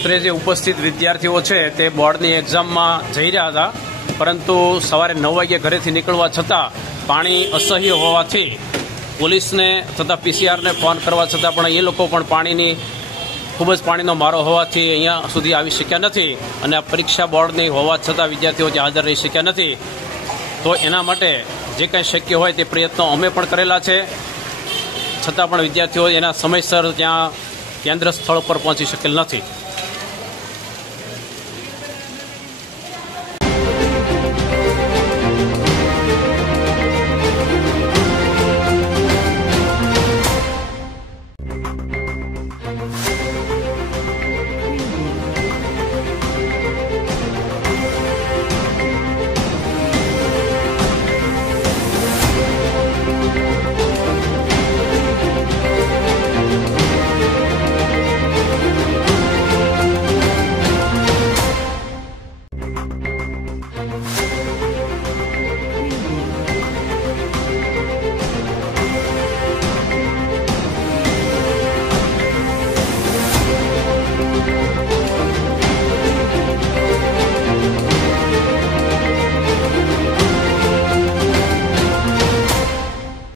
સૂત્રે જે ઉપસ્થિત વિદ્યાર્થીઓ છે તે બોર્ડની એક્ઝામમાં જઈ રહ્યા હતા, પરંતુ સવારે 9 વાગે ઘરેથી નીકળવા છતાં પાણી અસહ્ય હોવાથી પોલીસને તથા પીસીઆરને ફોન કરવા છતાં પણ એ લોકો પણ ખૂબ જ પાણીનો મારો હોવાથી અહીંયા સુધી આવી શક્યા નથી અને આ પરીક્ષા બોર્ડની હોવા છતાં વિદ્યાર્થીઓ ત્યાં હાજર રહી શક્યા નથી. તો એના માટે જે કંઈ શક્ય હોય તે પ્રયત્નો અમે પણ કરેલા છે, છતાં પણ વિદ્યાર્થીઓ એના સમયસર ત્યાં કેન્દ્ર સ્થળ પર પહોંચી શકેલ નથી.